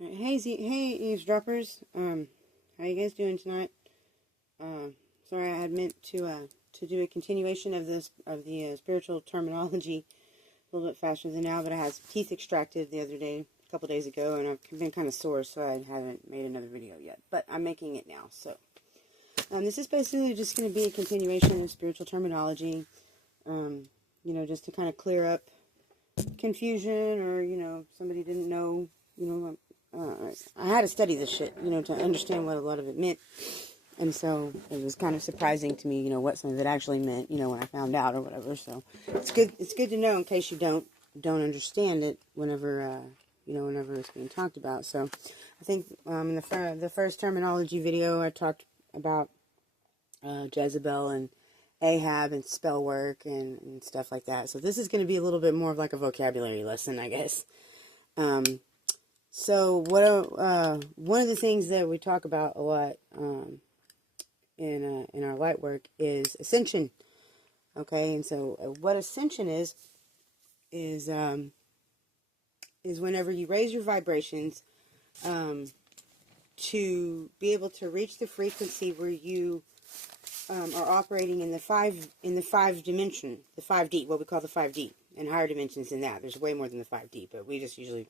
Hey eavesdroppers. How you guys doing tonight? Sorry, I had meant to do a continuation of the spiritual terminology a little bit faster than now, but I had some teeth extracted the other day, a couple days ago, and I've been kind of sore, so I haven't made another video yet. But I'm making it now. So, this is basically just going to be a continuation of spiritual terminology. Just to kind of clear up confusion, or somebody didn't know. I had to study this shit, to understand what a lot of it meant. And so it was kind of surprising to me, what some of it actually meant, when I found out or whatever. So it's good to know in case you don't understand it whenever it's being talked about. So I think in the first terminology video, I talked about Jezebel and Ahab and spell work and stuff like that. So this is going to be a little bit more of like a vocabulary lesson, I guess. So one of the things that we talk about a lot in our light work is ascension. Okay, and so what ascension is whenever you raise your vibrations to be able to reach the frequency where you are operating in the five dimension, the 5D, what we call the 5D, and higher dimensions than that. There's way more than the 5D, but we just usually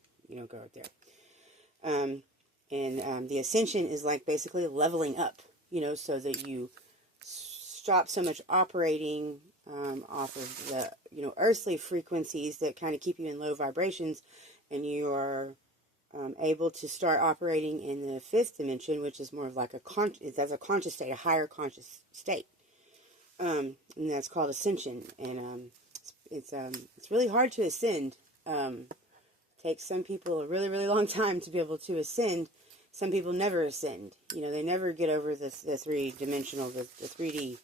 go out there. The ascension is like basically leveling up, so that you stop so much operating off of the earthly frequencies that kind of keep you in low vibrations, and you are able to start operating in the 5th dimension, which is more of like that's a conscious state, a higher conscious state, and that's called ascension. And it's really hard to ascend. Takes some people a really, really long time to be able to ascend. Some people never ascend. They never get over the 3-dimensional, the 3D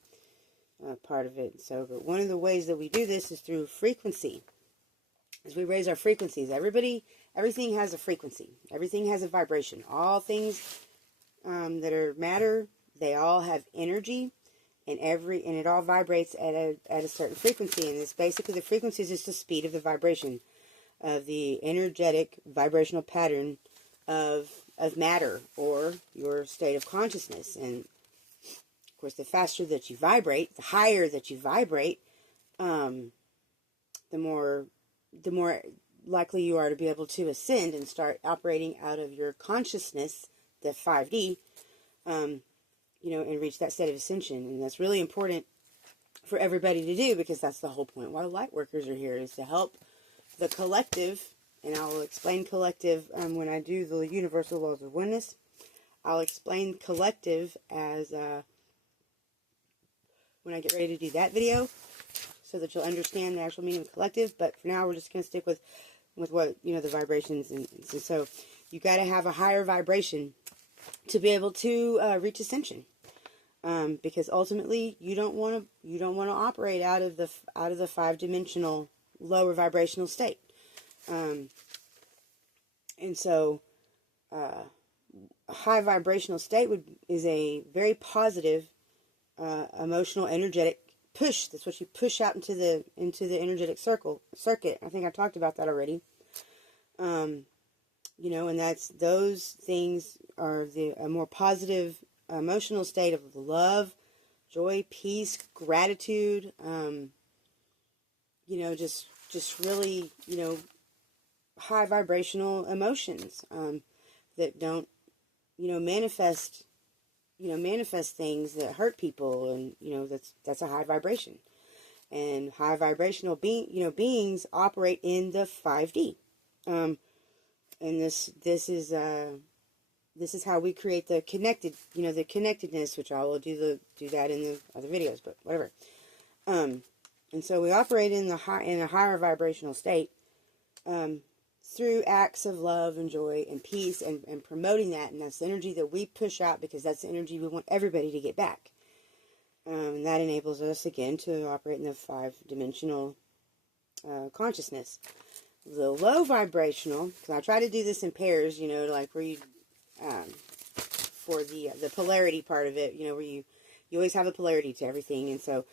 part of it. So, but one of the ways that we do this is through frequency. As we raise our frequencies, everything has a frequency. Everything has a vibration. All things that are matter, they all have energy, and it all vibrates at a certain frequency. And it's basically the frequency is just the speed of the vibration, of the energetic vibrational pattern of matter, or your state of consciousness. And of course, the faster that you vibrate, the higher that you vibrate, the more likely you are to be able to ascend and start operating out of your consciousness, the 5D, and reach that state of ascension. And that's really important for everybody to do, because that's the whole point why light workers are here, is to help the collective. And I will explain collective when I do the universal laws of oneness. I'll explain collective as when I get ready to do that video, so that you'll understand the actual meaning of collective. But for now, we're just going to stick with what the vibrations. And so you got to have a higher vibration to be able to reach ascension, because ultimately you don't want to operate out of the 5-dimensional lower vibrational state. And so a high vibrational state is a very positive emotional energetic push. That's what you push out into the energetic circuit. I think I talked about that already. And those things are a more positive emotional state of love, joy, peace, gratitude, just really, high vibrational emotions that don't, manifest things that hurt people. And, that's a high vibration. And high vibrational beings operate in the 5D. And this is how we create the the connectedness, which I will do that in the other videos, but whatever. And so we operate in a higher vibrational state through acts of love and joy and peace, and promoting that. And that's the energy that we push out, because that's the energy we want everybody to get back. And that enables us, again, to operate in the 5-dimensional consciousness. The low vibrational, because I try to do this in pairs, like where you, for the polarity part of it, where you always have a polarity to everything. And so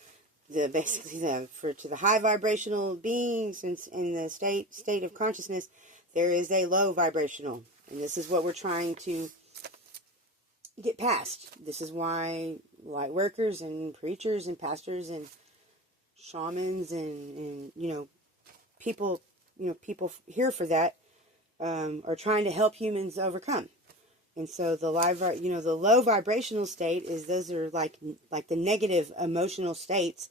to the high vibrational beings in the state of consciousness, there is a low vibrational And this is what we're trying to get past. This is why light workers and preachers and pastors and shamans and people, people here for that, are trying to help humans overcome. And so the the low vibrational state is, those are like the negative emotional states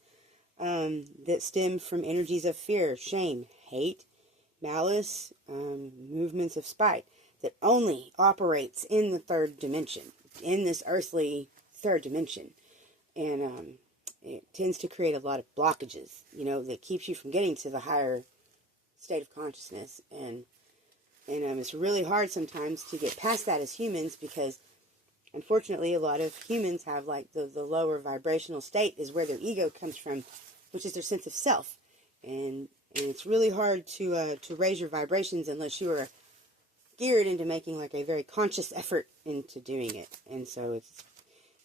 that stem from energies of fear, shame, hate, malice, movements of spite, that only operates in the third dimension, in this earthly third dimension. And it tends to create a lot of blockages, that keeps you from getting to the higher state of consciousness. And it's really hard sometimes to get past that as humans, because unfortunately a lot of humans have like the lower vibrational state is where their ego comes from, which is their sense of self. And it's really hard to raise your vibrations unless you are geared into making like a very conscious effort into doing it. And so it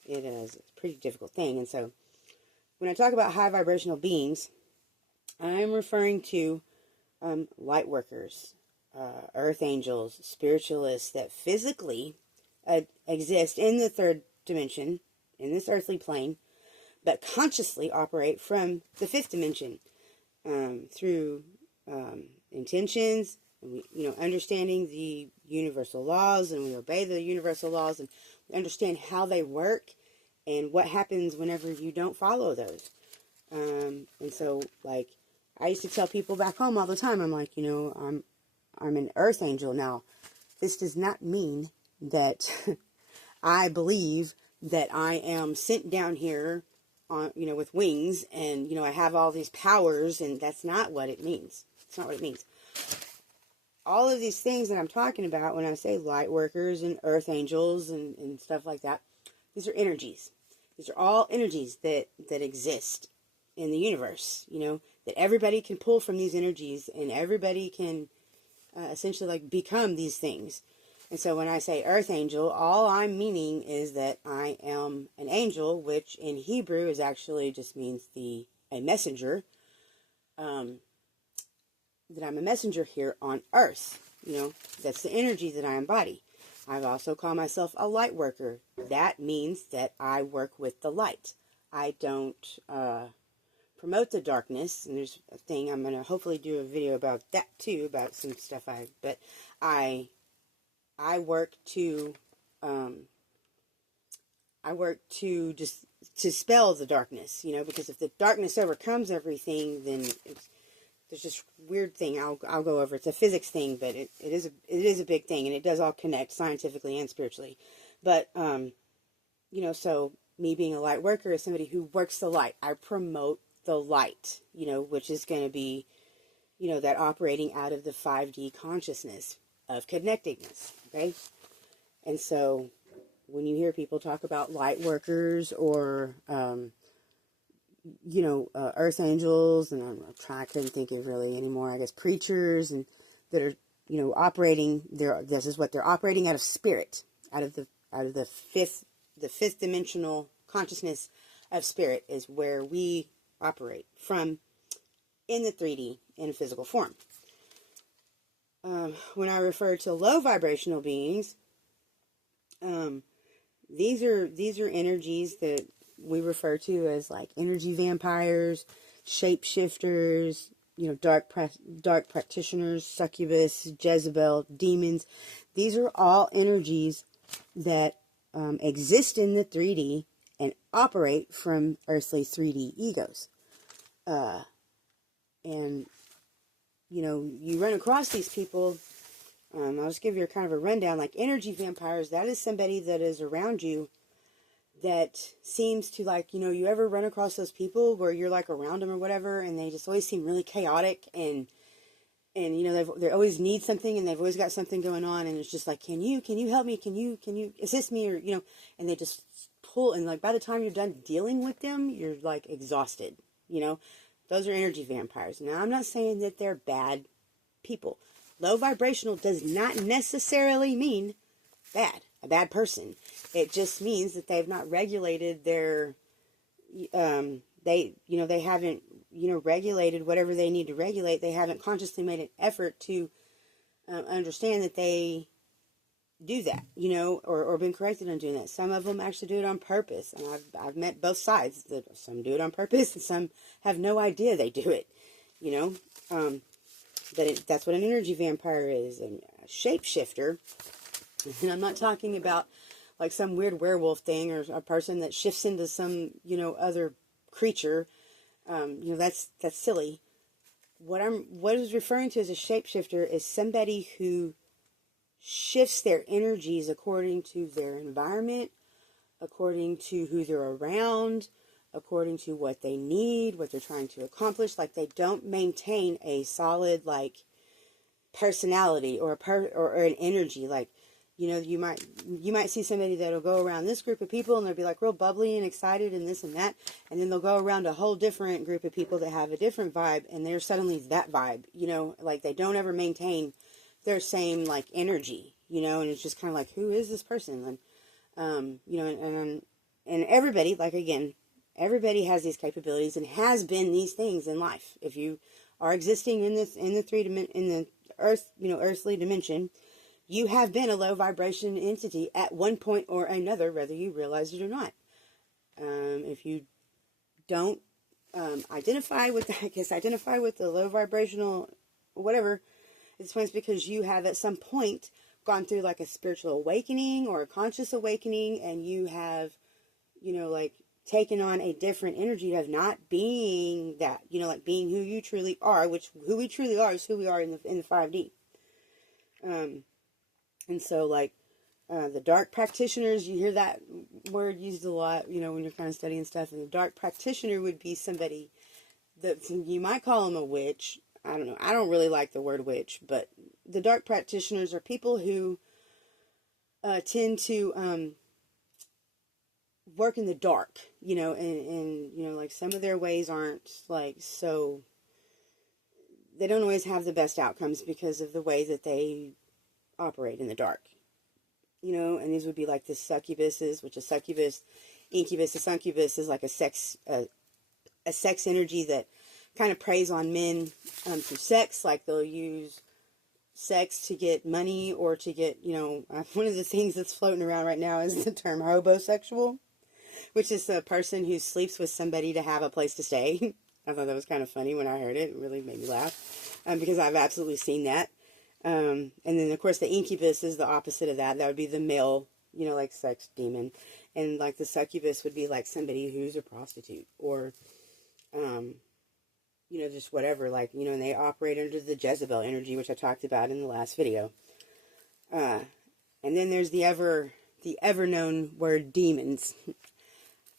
is a pretty difficult thing. And so when I talk about high vibrational beings, I'm referring to light workers, earth angels, spiritualists that physically exist in the third dimension, in this earthly plane, but consciously operate from the fifth dimension, through intentions, and understanding the universal laws, and we obey the universal laws, and we understand how they work and what happens whenever you don't follow those. And so, like, I used to tell people back home all the time, I'm like, I'm an earth angel. Now, this does not mean that I believe that I am sent down here on, with wings, and, I have all these powers, and that's not what it means. It's not what it means. All of these things that I'm talking about when I say light workers and earth angels and stuff like that, these are energies. These are all energies that exist in the universe, that everybody can pull from these energies, and everybody can essentially like become these things. And so when I say earth angel, all I'm meaning is that I am an angel, which in Hebrew is actually just means a messenger, that I'm a messenger here on earth. That's the energy that I embody. I also call myself a light worker. That means that I work with the light. I don't promote the darkness, and there's a thing I'm going to hopefully do a video about that too, about some stuff but I work to just to spell the darkness, because if the darkness overcomes everything, then there's this weird thing I'll go over. It's a physics thing, but it is a big thing, and it does all connect scientifically and spiritually. But so me being a light worker is somebody who works the light. I promote the light, which is going to be, that operating out of the 5D consciousness of connectedness, okay? And so when you hear people talk about light workers or, earth angels, and I couldn't think of really anymore, I guess preachers, and that are, operating, this is what they're operating out of spirit, out of the fifth dimensional consciousness of spirit is where we operate from in the 3D in physical form. When I refer to low vibrational beings, these are energies that we refer to as like energy vampires, shapeshifters, dark practitioners, succubus, Jezebel, demons. These are all energies that exist in the 3D and operate from earthly 3D egos. And you run across these people. I'll just give you a kind of a rundown. Like energy vampires, that is somebody that is around you that seems to like, you ever run across those people where you're like around them or whatever, and they just always seem really chaotic, and they always need something, and they've always got something going on, and it's just like, can you help me? Can you assist me? Or, and they just pull, and like by the time you're done dealing with them, you're like exhausted, Those are energy vampires. Now, I'm not saying that they're bad people. Low vibrational does not necessarily mean bad, a bad person. It just means that they've not regulated their, they haven't, regulated whatever they need to regulate. They haven't consciously made an effort to understand that they do that, you know, or been corrected on doing that. Some of them actually do it on purpose, and I've met both sides. That some do it on purpose, and some have no idea they do it, you know. That's what an energy vampire is, and a shapeshifter. And I'm not talking about like some weird werewolf thing or a person that shifts into some, you know, other creature. You know, that's silly. What is referring to as a shapeshifter is somebody who shifts their energies according to their environment, according to who they're around, according to what they need, what they're trying to accomplish. Like, they don't maintain a solid, like, personality or or an energy. Like, you know, you might see somebody that'll go around this group of people and they'll be like real bubbly and excited and this and that, and then they'll go around a whole different group of people that have a different vibe, and they're suddenly that vibe, you know. Like, they don't ever maintain their same, like, energy, you know. And it's just kind of like, who is this person? And you know, and everybody, like, again, everybody has these capabilities and has been these things in life. If you are existing in the earth, you know, earthly dimension, you have been a low vibration entity at one point or another, whether you realize it or not. If you don't identify with the low vibrational whatever, it's because you have at some point gone through like a spiritual awakening or a conscious awakening, and you have, you know, like, taken on a different energy of not being that, you know, like being who you truly are, which who we truly are is who we are in the 5D. And so, like, the dark practitioners, you hear that word used a lot, you know, when you're kind of studying stuff. And the dark practitioner would be somebody that you might call them a witch. I don't know. I don't really like the word witch, but the dark practitioners are people who tend to work in the dark, you know, and, you know, like, some of their ways aren't, like, so, they don't always have the best outcomes because of the way that they operate in the dark, you know. And these would be like the succubuses, which is succubus, incubus. A succubus is like a sex energy that kind of preys on men through sex. Like, they'll use sex to get money or to get, you know, one of the things that's floating around right now is the term hobosexual, which is a person who sleeps with somebody to have a place to stay. I thought that was kind of funny when I heard it. It really made me laugh because I've absolutely seen that. And then, of course, the incubus is the opposite of that. That would be the male, you know, like, sex demon. And, like, the succubus would be, like, somebody who's a prostitute or, you know, just whatever. Like, you know, and they operate under the Jezebel energy, which I talked about in the last video. And then there's the ever-known word demons.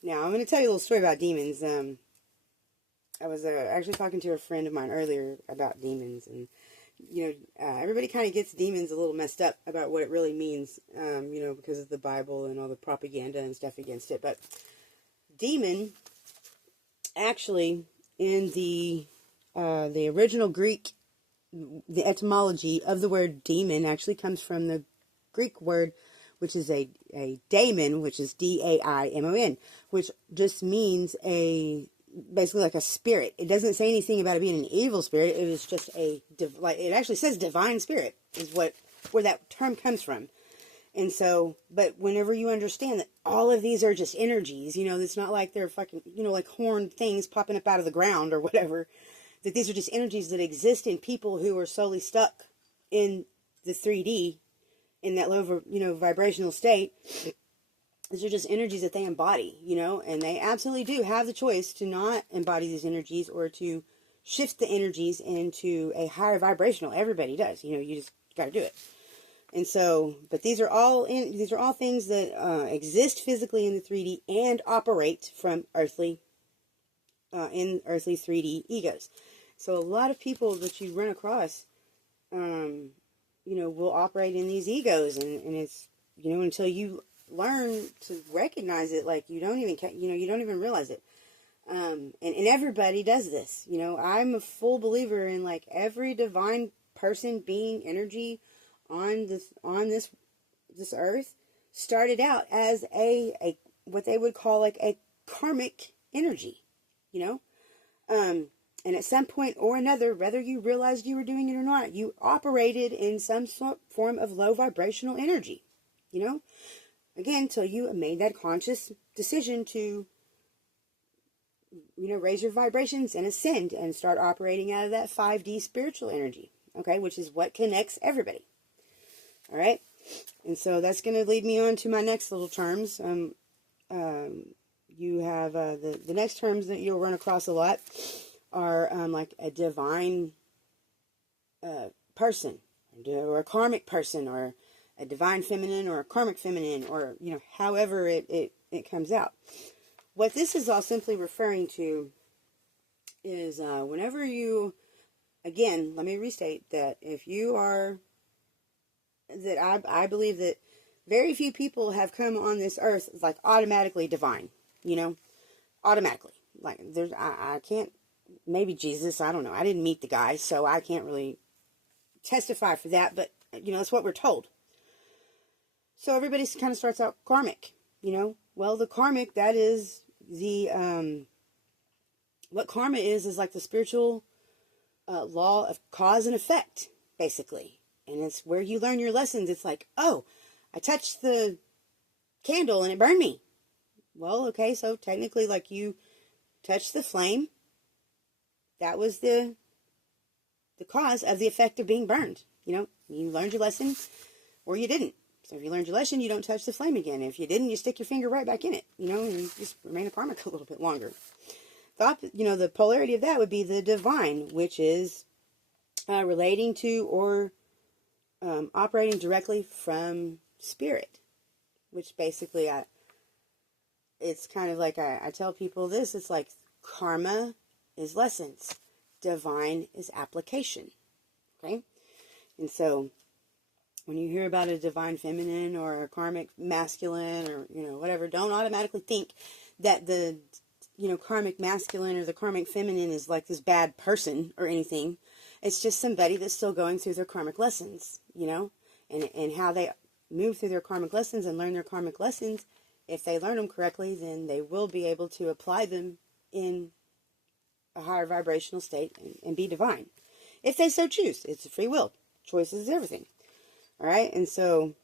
Now, I'm going to tell you a little story about demons. I was actually talking to a friend of mine earlier about demons, and, you know, everybody kind of gets demons a little messed up about what it really means, you know, because of the Bible and all the propaganda and stuff against it. But demon, actually, in the original Greek, the etymology of the word demon actually comes from the Greek word, which is a daemon, which is D-A-I-M-O-N, which just means basically like a spirit. It doesn't say anything about it being an evil spirit. It is just it actually says divine spirit is where that term comes from. And so, but whenever you understand that all of these are just energies, you know, it's not like they're fucking, you know, like horned things popping up out of the ground or whatever, that these are just energies that exist in people who are solely stuck in the 3D, in that low, you know, vibrational state. These are just energies that they embody, you know, and they absolutely do have the choice to not embody these energies or to shift the energies into a higher vibrational. Everybody does, you know, you just got to do it. And so, but these are all things that exist physically in the 3D and operate from earthly 3D egos. So a lot of people that you run across, you know, will operate in these egos, and it's, you know, until you learn to recognize it, like, you don't even realize it. And everybody does this, you know. I'm a full believer in, like, every divine person, being, energy on this earth started out as a what they would call like a karmic energy, you know. And at some point or another, whether you realized you were doing it or not, you operated in some form of low vibrational energy. you know, again, until you made that conscious decision to, you know, raise your vibrations and ascend and start operating out of that 5D spiritual energy, okay, which is what connects everybody. All right. And so that's going to lead me on to my next little terms. You have the next terms that you'll run across a lot are like a divine person, or a karmic person, or a divine feminine, or a karmic feminine, or, you know, however it comes out. What this is all simply referring to is whenever you, again, let me restate that if you are, that I believe that very few people have come on this earth like automatically divine, you know, automatically. Like I can't, maybe Jesus, I don't know. I didn't meet the guy, so I can't really testify for that, but, you know, that's what we're told. So everybody kind of starts out karmic, you know. Well, the karmic, that is the, what karma is like the spiritual law of cause and effect, basically. And it's where you learn your lessons. It's like, oh, I touched the candle and it burned me. Well, okay, so technically, like, you touched the flame. That was the cause of the effect of being burned. You know, you learned your lesson or you didn't. So if you learned your lesson, you don't touch the flame again. If you didn't, you stick your finger right back in it, you know, and you just remain a karmic a little bit longer. You know, the polarity of that would be the divine, which is relating to or operating directly from spirit, which basically it's kind of like I tell people this, it's like karma is lessons, divine is application, okay? And so when you hear about a divine feminine or a karmic masculine or, you know, whatever, don't automatically think that the, you know, karmic masculine or the karmic feminine is like this bad person or anything. It's just somebody that's still going through their karmic lessons, you know, and how they move through their karmic lessons and learn their karmic lessons. If they learn them correctly, then they will be able to apply them in a higher vibrational state and be divine. If they so choose. It's a free will. Choices is everything. All right, and so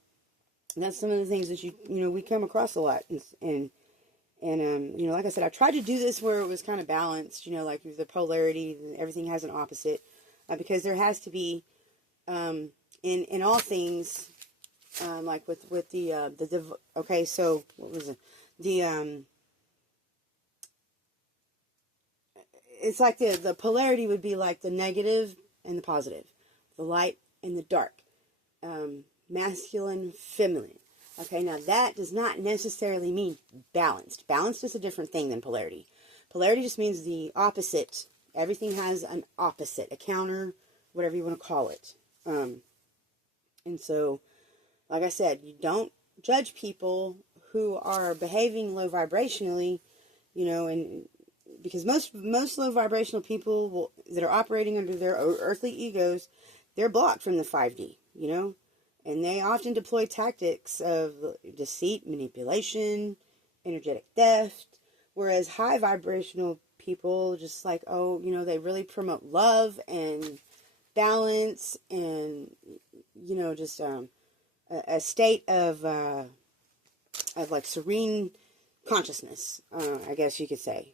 that's some of the things that you know, we come across a lot, and you know, like I said, I tried to do this where it was kind of balanced, you know, like the polarity, everything has an opposite, because there has to be, in all things, like with the okay, so what was it, it's like the polarity would be like the negative and the positive, the light and the dark. Masculine, feminine. Okay, now that does not necessarily mean balanced. Balanced is a different thing than polarity. Polarity just means the opposite. Everything has an opposite, a counter, whatever you want to call it. And so, like I said, you don't judge people who are behaving low vibrationally, you know, and because most low vibrational people that are operating under their earthly egos, they're blocked from the 5D, you know, and they often deploy tactics of deceit, manipulation, energetic theft, whereas high vibrational people just like, oh, you know, they really promote love and balance and, you know, just a state of like serene consciousness, I guess you could say.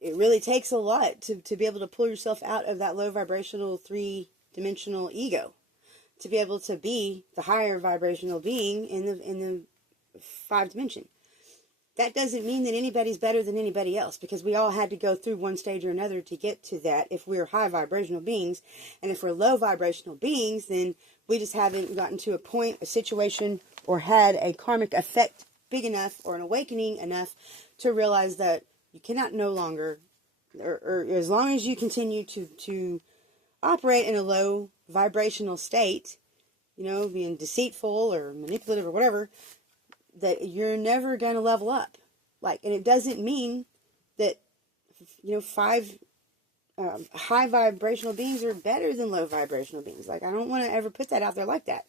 It really takes a lot to be able to pull yourself out of that low vibrational 3-dimensional ego, to be able to be the higher vibrational being in the 5 dimension. That doesn't mean that anybody's better than anybody else, because we all had to go through one stage or another to get to that if we're high vibrational beings. And if we're low vibrational beings, then we just haven't gotten to a point, a situation, or had a karmic effect big enough or an awakening enough to realize that you cannot no longer, or as long as you continue to operate in a low vibrational state, you know, being deceitful or manipulative or whatever, that you're never going to level up. Like, and it doesn't mean that, you know, 5 high vibrational beings are better than low vibrational beings. Like, I don't want to ever put that out there like that.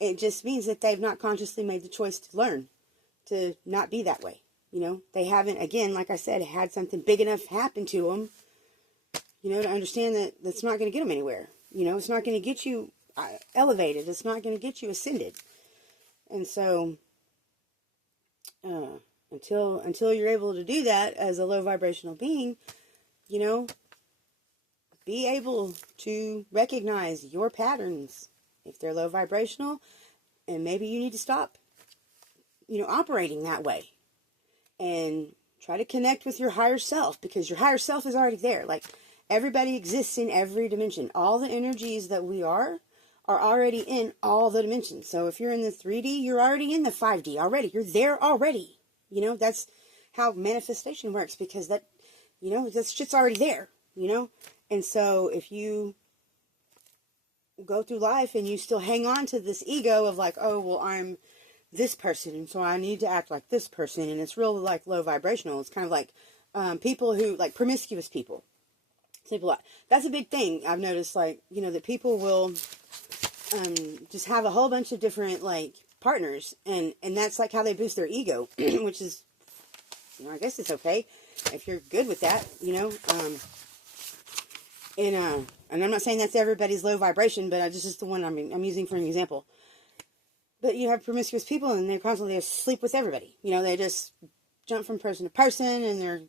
It just means that they've not consciously made the choice to learn to not be that way. You know, they haven't, again, like I said, had something big enough happen to them, you know, to understand that that's not going to get them anywhere. You know, it's not going to get you elevated. It's not going to get you ascended. And so, until you're able to do that as a low vibrational being, you know, be able to recognize your patterns if they're low vibrational, and maybe you need to stop, operating that way, and try to connect with your higher self, because your higher self is already there. Like, everybody exists in every dimension. All the energies that we are already in all the dimensions. So if you're in the 3D, you're already in the 5D already. You're there already. That's how manifestation works, because that shit's already there, And so if you go through life and you still hang on to this ego of like, oh, well, I'm this person, and so I need to act like this person, and it's really like low vibrational. It's kind of like people who, like promiscuous people. That's a big thing I've noticed, like, that people will just have a whole bunch of different, like, partners, and that's like how they boost their ego, which is, I guess it's okay if you're good with that, and I'm not saying that's everybody's low vibration, but this is the one I'm using for an example. But you have promiscuous people, and they're constantly asleep with everybody. They just jump from person to person, and they're,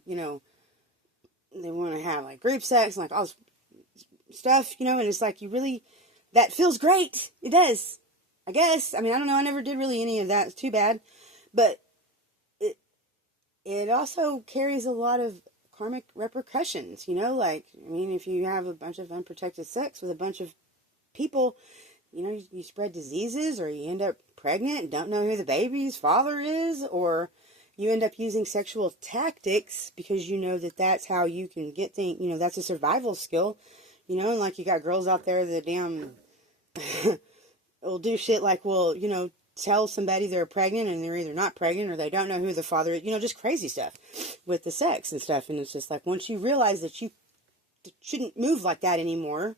they want to have, like, group sex, and, like, all this stuff, and it's like, that feels great. It does, I guess. I mean, I don't know. I never did really any of that. It's too bad. But it also carries a lot of karmic repercussions, like, if you have a bunch of unprotected sex with a bunch of people, you spread diseases, or you end up pregnant and don't know who the baby's father is, or you end up using sexual tactics because that's how you can get things, that's a survival skill, and like, you got girls out there that damn will do shit like, well, tell somebody they're pregnant and they're either not pregnant or they don't know who the father is, just crazy stuff with the sex and stuff. And it's just like, once you realize that you shouldn't move like that anymore,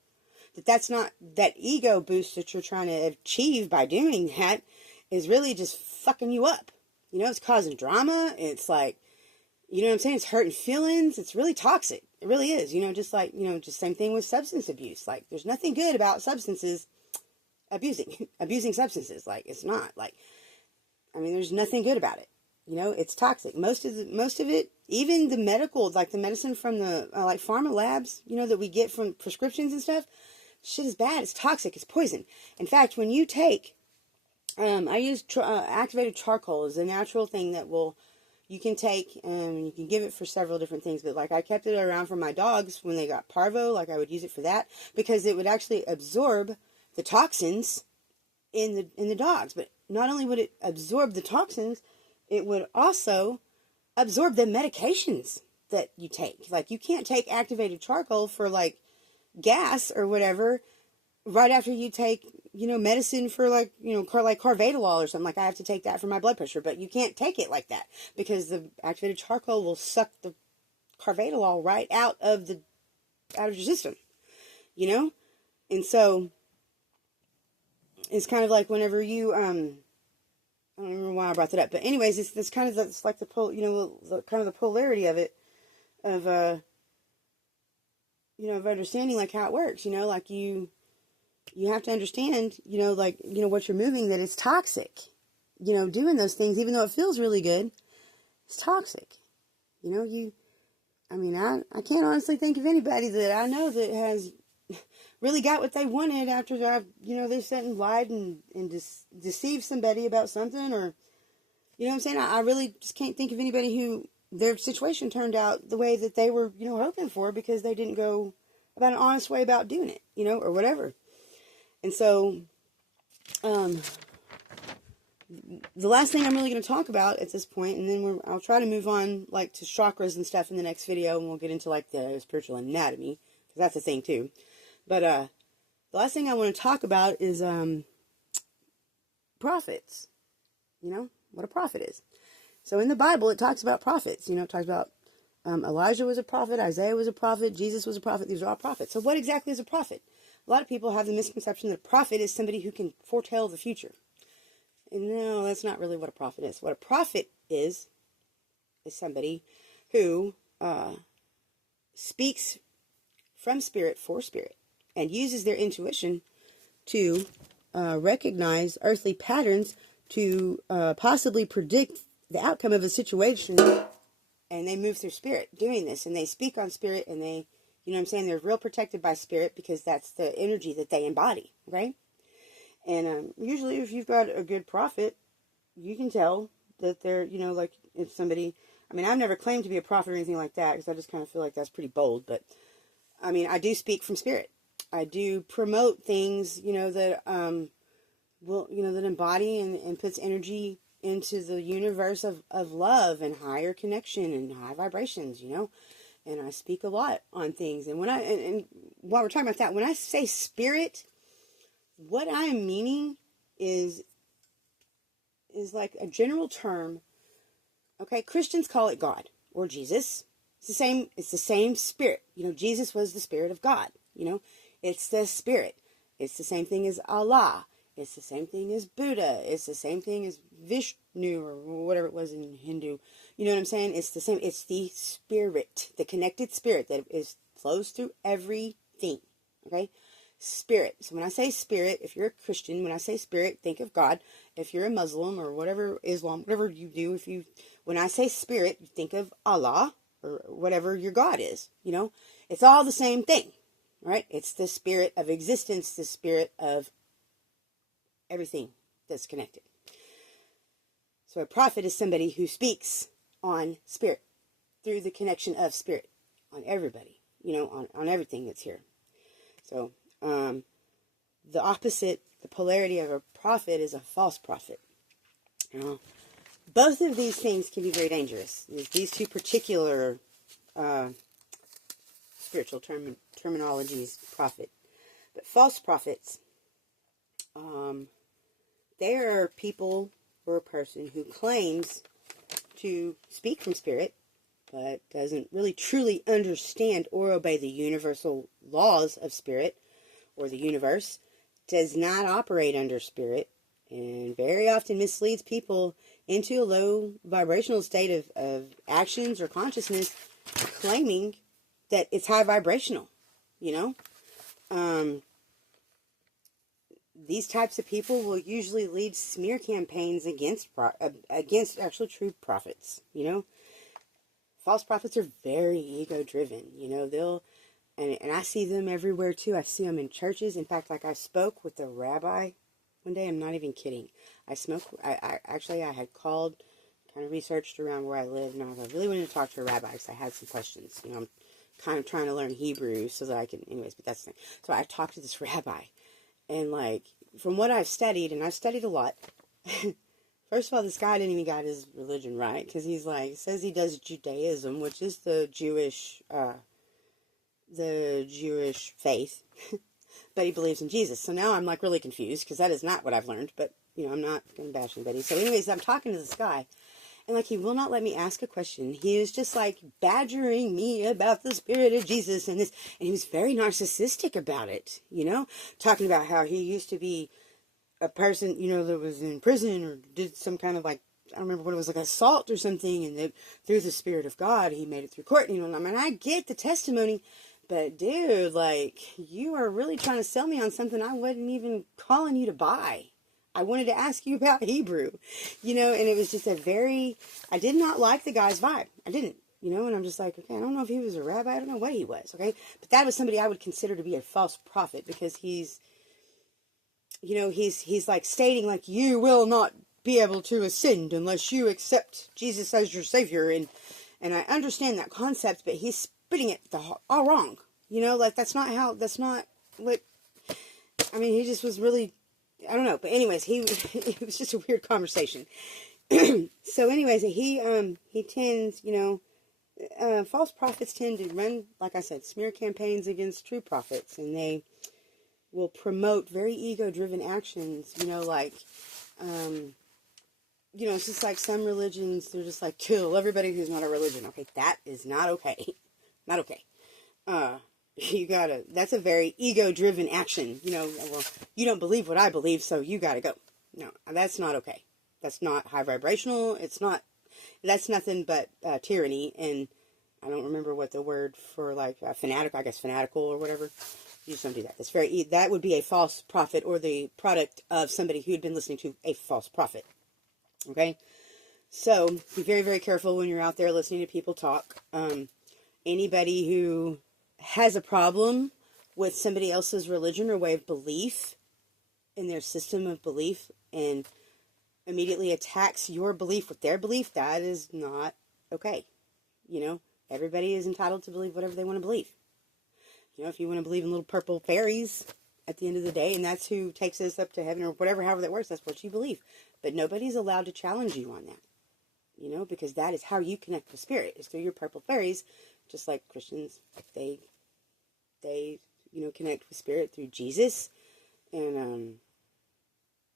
that's not that ego boost that you're trying to achieve by doing that is really just fucking you up. It's causing drama. It's like, what I'm saying? It's hurting feelings. It's really toxic. It really is. Just like, just same thing with substance abuse. Like, there's nothing good about abusing substances. Like, it's not like, there's nothing good about it. It's toxic. Most of it, even the medical, like the medicine from the like pharma labs, that we get from prescriptions and stuff, shit is bad. It's toxic. It's poison. In fact, when you take, I use activated charcoal as a natural thing that you can take, and you can give it for several different things. But like, I kept it around for my dogs when they got parvo. Like, I would use it for that because it would actually absorb the toxins in the dogs. But not only would it absorb the toxins, it would also absorb the medications that you take. Like, you can't take activated charcoal for, like, gas or whatever right after you take, medicine for, like, like carvedilol or something. Like, I have to take that for my blood pressure, but you can't take it like that because the activated charcoal will suck the carvedilol right out of your system, And so it's kind of like whenever you, I don't remember why I brought that up, but anyways, it's kind of, it's like the kind of the polarity of it, of, of understanding, like, how it works, like, you have to understand, like, what you're moving, that it's toxic, doing those things, even though it feels really good, it's toxic, I can't honestly think of anybody that I know that has really got what they wanted after they sat and lied and deceived somebody about something, or, what I'm saying? I really just can't think of anybody who their situation turned out the way that they were, hoping for, because they didn't go about an honest way about doing it, or whatever. And so, the last thing I'm really going to talk about at this point, and then I'll try to move on, like, to chakras and stuff in the next video, and we'll get into, like, the spiritual anatomy, because that's a thing too. But, the last thing I want to talk about is, prophets. What a prophet is. So in the Bible, it talks about prophets. It talks about, Elijah was a prophet, Isaiah was a prophet, Jesus was a prophet. These are all prophets. So what exactly is a prophet? A lot of people have the misconception that a prophet is somebody who can foretell the future. And no, that's not really what a prophet is. What a prophet is somebody who, speaks from spirit for spirit, and uses their intuition to recognize earthly patterns to possibly predict the outcome of a situation, and they move through spirit doing this, and they speak on spirit, and they, you know what I'm saying, they're real protected by spirit because that's the energy that they embody, right? And usually if you've got a good prophet, you can tell that they're, you know, like if somebody, I mean, I've never claimed to be a prophet or anything like that because I just kind of feel like that's pretty bold, but I mean, I do speak from spirit. I do promote things, you know, that will, you know, that embody and puts energy into the universe of love and higher connection and high vibrations, you know. And I speak a lot on things. And when and while we're talking about that, when I say spirit, what I'm meaning is like a general term. Okay, Christians call it God or Jesus. It's the same spirit. You know, Jesus was the spirit of God. You know, it's the spirit. It's the same thing as Allah. It's the same thing as Buddha. It's the same thing as Vishnu or whatever it was in Hindu. You know what I'm saying? It's the same. It's the spirit, the connected spirit that flows through everything. Okay? Spirit. So when I say spirit, if you're a Christian, when I say spirit, think of God. If you're a Muslim or whatever, Islam, whatever you do, when I say spirit, you think of Allah or whatever your God is. You know, it's all the same thing, right? It's the spirit of existence, the spirit of everything that's connected. So a prophet is somebody who speaks on spirit through the connection of spirit on everybody, you know, on everything that's here. So the opposite, the polarity of a prophet is a false prophet. You know, both of these things can be very dangerous. These two particular spiritual terminologies, prophet. But false prophets, they are people or a person who claims to speak from spirit, but doesn't really truly understand or obey the universal laws of spirit or the universe, does not operate under spirit, and very often misleads people into a low vibrational state of actions or consciousness, claiming that it's high vibrational, you know. These types of people will usually lead smear campaigns against actual true prophets, you know. False prophets are very ego-driven, you know. And I see them everywhere too. I see them in churches. In fact, like I spoke with a rabbi one day. I'm not even kidding. I had called, kind of researched around where I live, and I really wanted to talk to a rabbi because I had some questions. You know, I'm kind of trying to learn Hebrew so that I can, anyways, but that's the thing. So I talked to this rabbi, and like, from what I've studied, and I've studied a lot, first of all, this guy didn't even got his religion right, because he's like, says he does Judaism, which is the Jewish faith, but he believes in Jesus. So now I'm like really confused, because that is not what I've learned, but, you know, I'm not going to bash anybody. So anyways, I'm talking to this guy, and like, he will not let me ask a question. He was just like badgering me about the spirit of Jesus and this, and he was very narcissistic about it, you know, talking about how he used to be a person, you know, that was in prison or did some kind of like, I don't remember what it was, like assault or something, and that through the spirit of God, he made it through court. You know, I mean, I get the testimony, but dude, like, you are really trying to sell me on something I wasn't even calling you to buy. I wanted to ask you about Hebrew, you know, and it was just I did not like the guy's vibe. I didn't, you know, and I'm just like, okay, I don't know if he was a rabbi. I don't know what he was, okay? But that was somebody I would consider to be a false prophet, because he's, you know, he's like stating like, you will not be able to ascend unless you accept Jesus as your savior. And I understand that concept, but he's spitting it all wrong. You know, like, that's not what, I mean, he just was really, I don't know. But anyways, it was just a weird conversation. So anyways, he tends, you know, false prophets tend to run, like I said, smear campaigns against true prophets, and they will promote very ego-driven actions, you know, like, you know, it's just like some religions, they're just like, kill everybody who's not a religion. Okay, that is not okay. Not okay. That's a very ego-driven action, you know, well, you don't believe what I believe, so you gotta go. No, that's not okay. That's not high vibrational. That's nothing but tyranny, and I don't remember what the word for, like, fanatical or whatever. You just don't do that. That would be a false prophet, or the product of somebody who had been listening to a false prophet. Okay? So, be very, very careful when you're out there listening to people talk. Anybody who has a problem with somebody else's religion or way of belief in their system of belief and immediately attacks your belief with their belief, that is not okay. You know, everybody is entitled to believe whatever they want to believe. You know, if you want to believe in little purple fairies at the end of the day, and that's who takes us up to heaven or whatever, however that works, that's what you believe. But nobody's allowed to challenge you on that. You know, because that is how you connect with spirit, is through your purple fairies, just like Christians, they connect with spirit through Jesus. And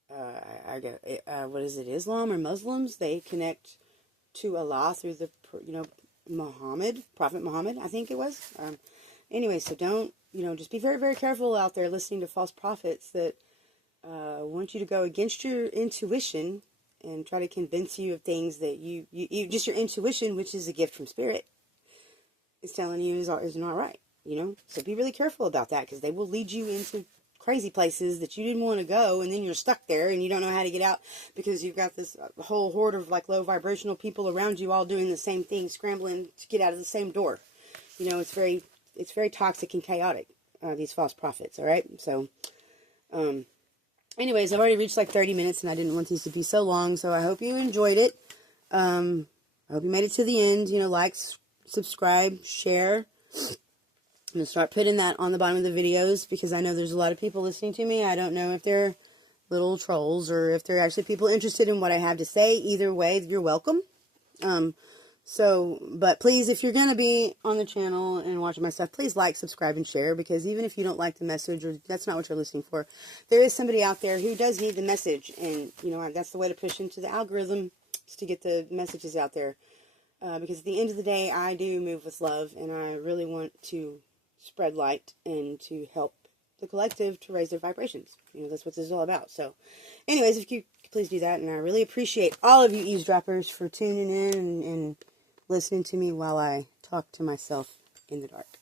what is it, Islam or Muslims? They connect to Allah through the Prophet Muhammad, I think it was. Anyway, so don't, just be very, very careful out there listening to false prophets that want you to go against your intuition and try to convince you of things that you just your intuition, which is a gift from spirit, is telling you is not right. So be really careful about that, because they will lead you into crazy places that you didn't want to go, and then you're stuck there and you don't know how to get out because you've got this whole horde of like low vibrational people around you all doing the same thing, scrambling to get out of the same door. It's very toxic and chaotic, these false prophets. All right. So, anyways, I've already reached like 30 minutes and I didn't want these to be so long. So I hope you enjoyed it. I hope you made it to the end. Like, subscribe, share. I'm going to start putting that on the bottom of the videos, because I know there's a lot of people listening to me. I don't know if they're little trolls or if they're actually people interested in what I have to say. Either way, you're welcome. But please, if you're going to be on the channel and watching my stuff, please like, subscribe, and share, because even if you don't like the message or that's not what you're listening for, there is somebody out there who does need the message. And, that's the way to push into the algorithm, is to get the messages out there. Because at the end of the day, I do move with love, and I really want to spread light and to help the collective to raise their vibrations. That's what this is all about. So anyways, if you could please do that. And I really appreciate all of you eavesdroppers for tuning in and listening to me while I talk to myself in the dark.